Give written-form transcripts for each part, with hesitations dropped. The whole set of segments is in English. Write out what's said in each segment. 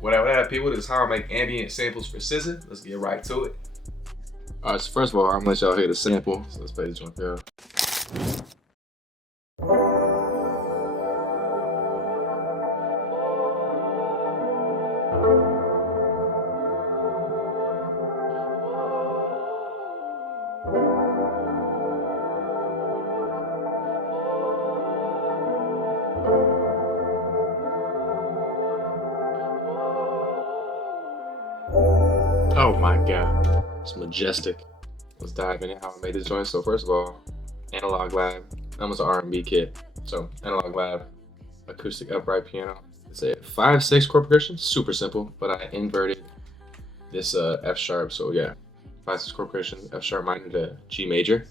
What up, people? This is how I make ambient samples for SZA. Let's get right to it. Alright, so first of all, I'm gonna let y'all hear the sample. So let's play this joint here. Oh my god, it's majestic. Let's dive into how I made this joint. So first of all, Analog Lab. That was an R&B kit. So Analog Lab, acoustic upright piano. It's a 5/6 chord progression, super simple, but I inverted this F sharp. So yeah, 5/6 chord progression, F sharp minor to G major.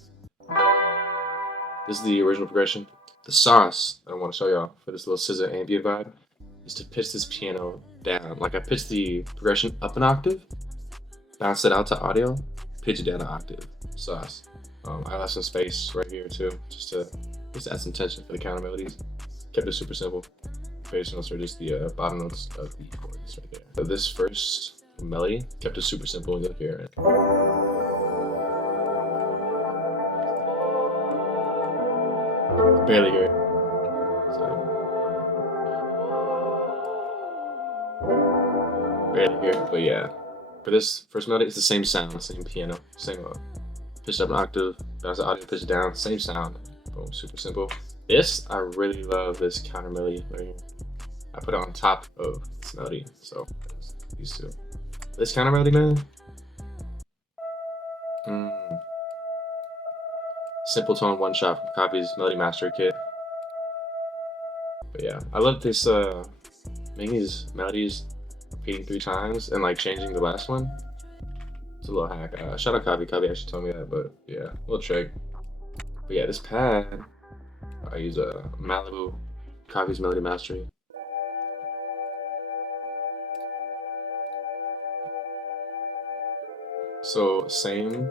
This is the original progression. The sauce that I want to show y'all for this little SZA ambient vibe is to pitch this piano down. Like I pitched the progression up an octave, bounce it out to audio, pitch it down an octave. Sauce. I left some space right here too, just to add some tension for the counter melodies. Kept it super simple. Bass notes are just the bottom notes of the chords right there. So this first melody, kept it super simple. You'll hear it. Barely hear it. Barely hear it, but yeah. For this first melody, it's the same sound, same piano, same pitch up an octave, bounce the audio, pitch it down, same sound. Boom, super simple. This, I really love this counter melody right here. I put it on top of this melody, so these two. This counter melody, man. Simple tone one shot from Copy's Melody Master Kit. But yeah, I love this making these melodies repeating 3 times and like changing the last one. It's a little hack. Shout out Copy. Copy actually told me that, but yeah, little trick. But yeah, this pad, I use a Malibu Copy's Melody Mastery. So same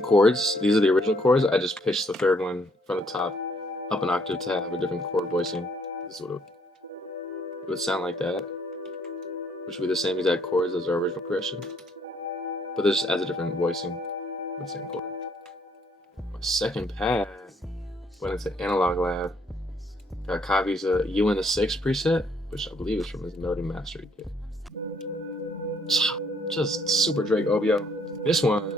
chords. These are the original chords. I just pitched the third one from the top up an octave to have a different chord voicing. This would it would sound like that, which would be the same exact chords as our original progression, but this just adds a different voicing with the same chord. My second pad went into Analog Lab. Got Kavi's U in the 6 preset, which I believe is from his Melody Mastery kit. Just super Drake OBO. This one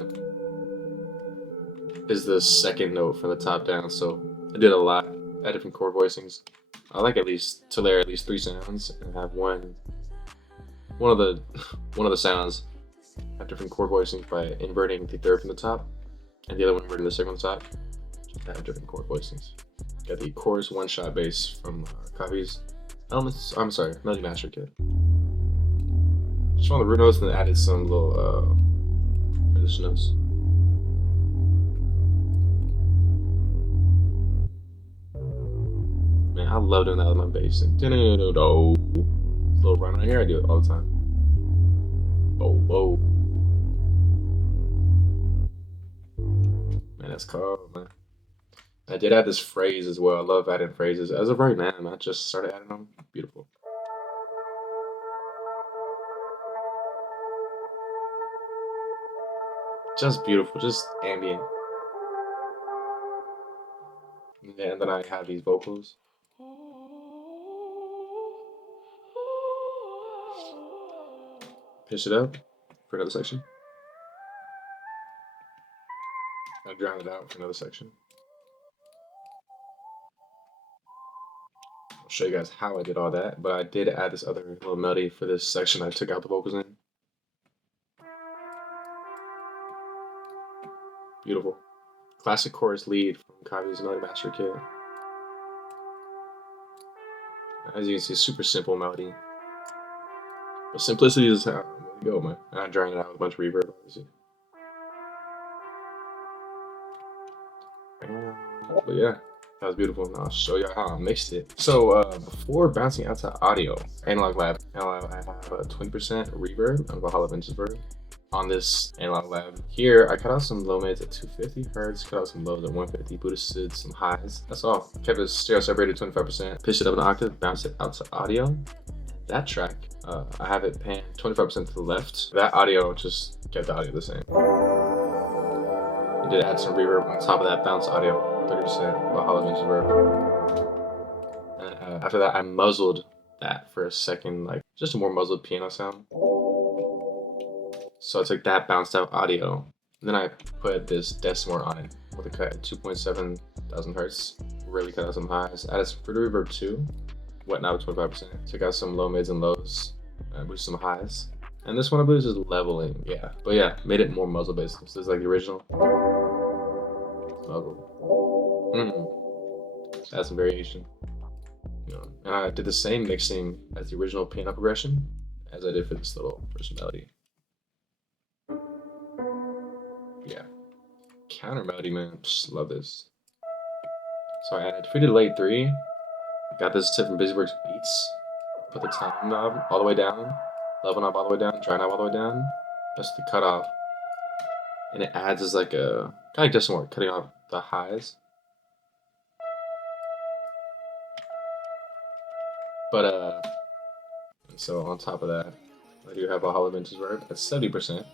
is the second note from the top down, so I did a lot at different chord voicings. I like to layer at least 3 sounds and have one of the sounds have different chord voicings by inverting the third from the top, and the other one inverting the second from the top. Just have different chord voicings. Got the chorus one-shot bass from Copy's Melody Master Kit. Just found the root notes and then added some little transition notes. Man, I love doing that with my bass. And little run right here, I do it all the time. Whoa. Man, that's cool, man. I did add this phrase as well. I love adding phrases. As of right now, I just started adding them. Beautiful. Just beautiful, just ambient. And then I have these vocals. Pitch it up for another section. I drown it out for another section. I'll show you guys how I did all that, but I did add this other little melody for this section I took out the vocals in. Beautiful. Classic chorus lead from Kavi's Melody Master Kit. As you can see, super simple melody. But simplicity is how we go, man. And I drowned it out with a bunch of reverb, obviously. But yeah, that was beautiful. And I'll show you how I mixed it. So before bouncing out to audio, Analog Lab, I have a 20% reverb on Valhalla Vintage version. On this Analog Lab here, I cut out some low mids at 250 hertz, cut out some lows at 150, boosted some highs. That's all. Kept it stereo separated 25%, pitched it up an octave, bounced it out to audio, that track, I have it panned 25% to the left. That audio just kept the audio the same. I did add some reverb on top of that bounce audio, 30% Valhalla vintage reverb. And after that, I muzzled that for a second, like just a more muzzled piano sound. So it's like that bounced out audio. Then I put this Decimort on it with a cut at 2.7 thousand hertz. Really cut out some highs. Added some for the reverb too. Went now with 25%. Took out some low mids and lows. Boosted some highs. And this one I believe is just leveling. Yeah. But yeah, made it more muzzle based. So this is like the original. Muzzle. Add some variation. You know, and I did the same mixing as the original piano progression as I did for this little first melody. Yeah. Counter melody, man. Just love this. So I added free delay 3. Got this tip from Busyworks Beats. Put the time knob all the way down, level knob all the way down, dry knob all the way down. That's the cutoff. And it adds as like a kind of like Decimort, cutting off the highs. But so on top of that, I do have a Valhalla vintage reverb at 70%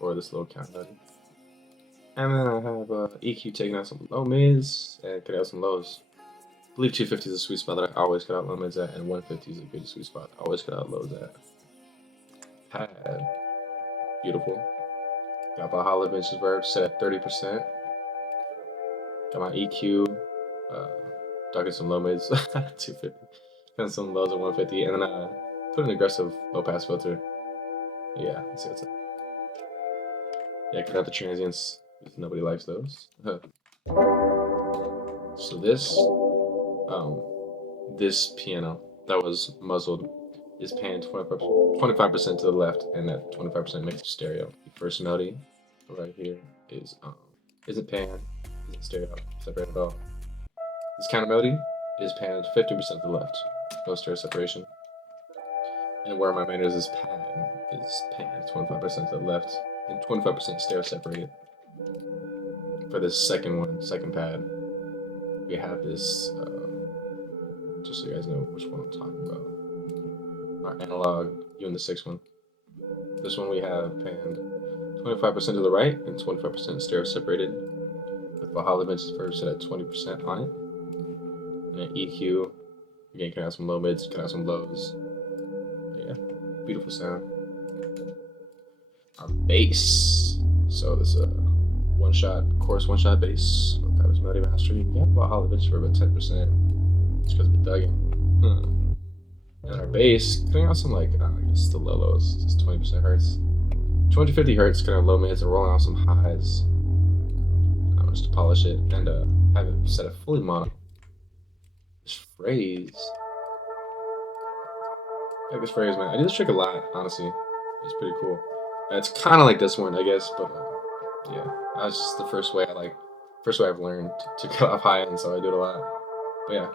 for this little count melody. And then I have EQ taking out some low mids and cutting out some lows. I believe 250 is a sweet spot that I always cut out low mids at, and 150 is a good sweet spot I always cut out lows at. Pad. Beautiful. Got Valhalla vintage reverb set at 30%. Got my EQ, ducking some low mids, 250. And some lows at 150, and then put an aggressive low pass filter. Yeah, let's see what's up. Yeah, cut out the transients. Nobody likes those. So this piano that was muzzled is panned 25% to the left, and that 25% makes it stereo. The first melody right here isn't panned, isn't stereo, separate at all. This counter melody is panned 50% to the left, no stereo separation. And where my main is pad is panned 25% to the left and 25% stereo separated. For this second pad, we have this, just so you guys know which one I'm talking about. Our analog U6 one. This one we have panned 25% to the right and 25% stereo separated, with Valhalla vintage reverb set at 20% on it. And an EQ, again, cut out some low mids, cut out some lows. Yeah, beautiful sound. Our bass. So this chorus one shot bass. That was melody mastery. Yeah, Valhalla vintage reverb at 10%. Just because we dug it. And our bass, cutting out some like, I guess the low lows, just 20% hertz. 250 hertz, cutting out low mids and rolling out some highs. Just to polish it and have it set at fully mono. This phrase. I like this phrase, man. I do this trick a lot, honestly. It's pretty cool. It's kind of like this one, I guess, but yeah. That's just the first way I've learned to cut off high end, so I do it a lot. But yeah.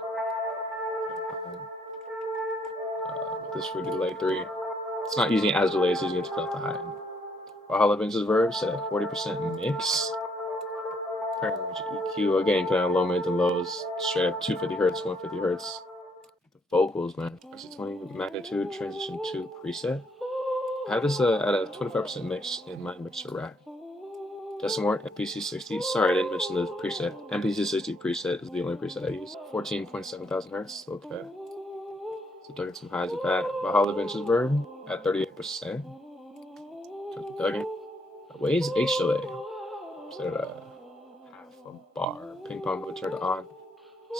With this free delay 3. It's not using it as delay, it's using it to cut off the high end. Valhalla vintage reverb set at 40% mix. Paramage EQ, again, kind of low mids and lows, straight up 250 hertz, 150 hertz. The vocals, man. RC20 magnitude transition 2 preset. I have this at a 25% mix in my mixer rack. Decimort MPC60. Sorry, I didn't mention the preset. MPC60 preset is the only preset I use. 14.7 thousand hertz, okay. So dugging some highs with that. Valhalla vintage reverb at 38%. Dugging. Waves H delay. Set at a bar, ping pong mode turned on.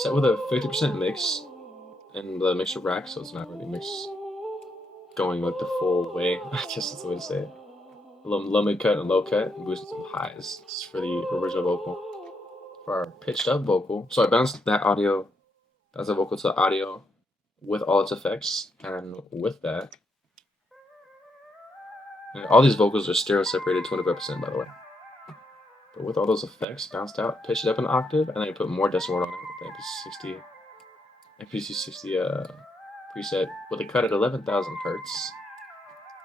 Set with a 50% mix in the mixer rack, so it's not really mixed going like the full way. I guess that's the way to say it. Low mid cut and low cut, and boosting some highs. This is for the original vocal. For our pitched up vocal, so I bounced that audio, that's a vocal to audio with all its effects, and with that, and all these vocals are stereo separated 25%, by the way. But with all those effects bounced out, pitched it up an octave, and then I put more Decimort on it with the MPC60 preset with a cut at 11,000 hertz.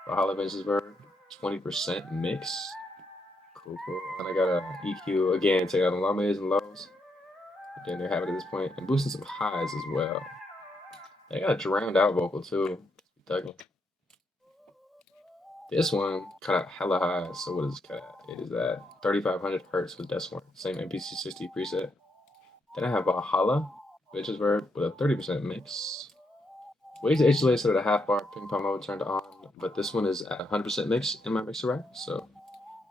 Valhalla vintage reverb, 20% mix. Cool. And I got a EQ again, take out the low mids and lows. Then they have it at this point, and boosting some highs as well. I got a drowned out vocal too. Dugging. This one cut out hella high, so what is it cut at? It is at 3500 hertz with Desmorn, same MPC60 preset. Then I have a Hala, bitches verb with a 30% mix. Waves HLA set at a half bar, ping pong mode turned on, but this one is at 100% mix in my mixer rack, so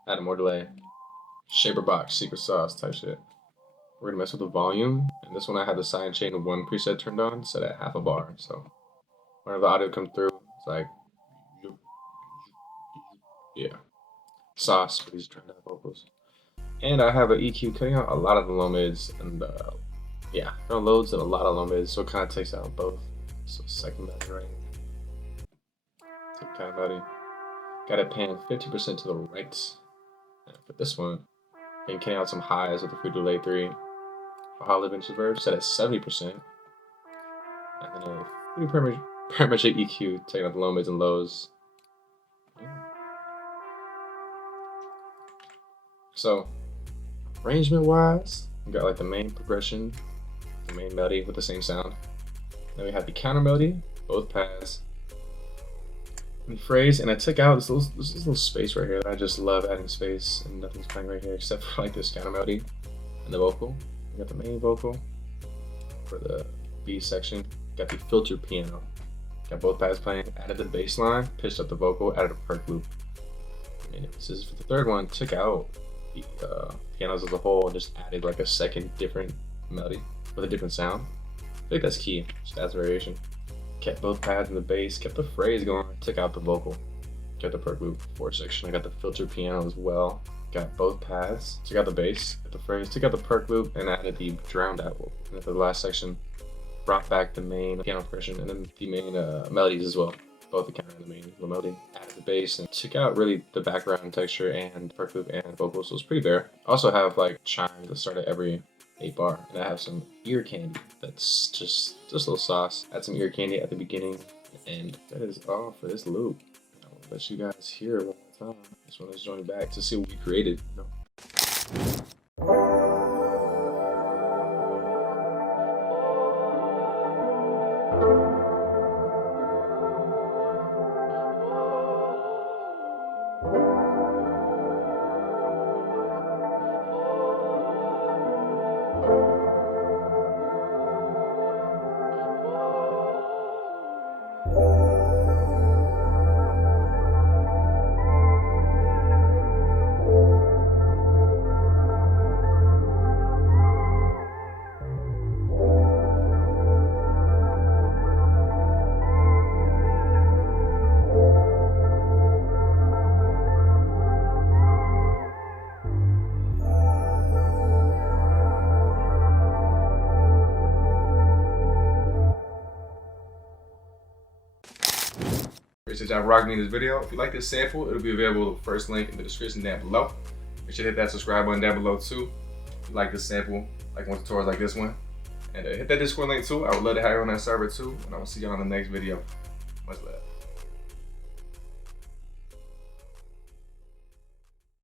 add more delay. Shaper box, secret sauce type shit. We're gonna mess with the volume, and this one I have the side chain 1 preset turned on, set at half a bar, so whenever the audio comes through, it's like, yeah, sauce for these turned out vocals. And I have an EQ cutting out a lot of the low mids, and yeah, there are loads and a lot of low mids, so it kind of takes out both. So second melody right here. Take kind of melody. Got it pan 50% to the right. And for this one, and cutting out some highs with the free delay 3. For Hollow Vintage Verb, set at 70%. And then a pretty parametric EQ, taking out the low mids and lows. Yeah. So, arrangement wise, we got like the main progression, the main melody with the same sound. Then we have the counter melody, both pads, and phrase. And I took out this little space right here that I just love adding space, and nothing's playing right here except for like this counter melody and the vocal. We got the main vocal for the B section. Got the filter piano. Got both pads playing. Added the bass line, pitched up the vocal, added a perk loop. And this is for the third one. Took out the pianos as a whole and just added like a second different melody with a different sound. I think that's key. Just adds variation. Kept both pads in the bass. Kept the phrase going. Took out the vocal. Got the perk loop 4 section. I got the filter piano as well. Got both paths. Took out the bass, got the phrase, took out the perk loop, and added the drowned out vocal. And for the last section, brought back the main piano progression and then the main melodies as well. Both the counter and the main melody. Added the bass and took out really the background texture and perk loop and vocals, so it's pretty bare. Also have like chimes that start at every 8 bar, and I have some ear candy that's just a little sauce. Add some ear candy at the beginning, and that is all for this loop. I'll let you guys hear it one more time. Just want to join back to see what we created. Appreciate y'all rocking me in this video. If you like this sample, it'll be available the first link in the description down below. Make sure to hit that subscribe button down below too. If you like this sample, like more tutorials like this one. And hit that Discord link too. I would love to have you on that server too. And I will see y'all in the next video. Much love.